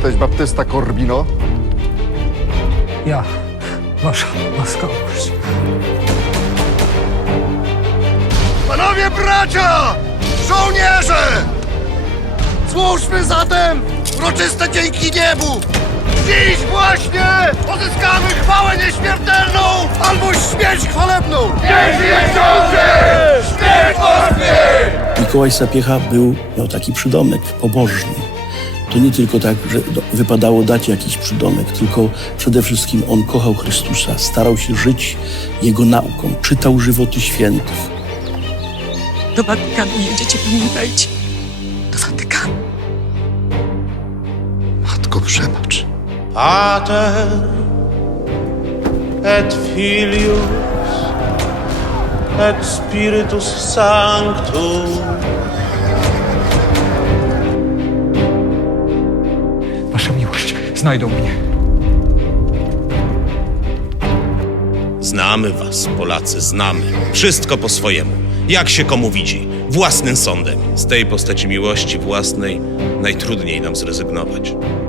jesteś Baptysta Corbino? Ja, wasza łaskawość. Panowie bracia! Żołnierze! Złóżmy zatem uroczyste dzięki niebu! Dziś właśnie pozyskamy chwałę nieśmiertelną albo śmierć chwalebną! Niech żyje książę! Śmierć Mikołaj Sapiecha był, miał taki przydomek pobożny. To nie tylko tak, że wypadało dać jakiś przydomek, tylko przede wszystkim on kochał Chrystusa, starał się żyć jego nauką, czytał żywoty świętych. Do Watykanu jedziecie, pamiętajcie. Do Watykanu. Matko, przebacz. Pater et filius et spiritus sanctus znajdą mnie. Znamy was, Polacy, znamy. Wszystko po swojemu. Jak się komu widzi? Własnym sądem. Z tej postaci miłości własnej najtrudniej nam zrezygnować.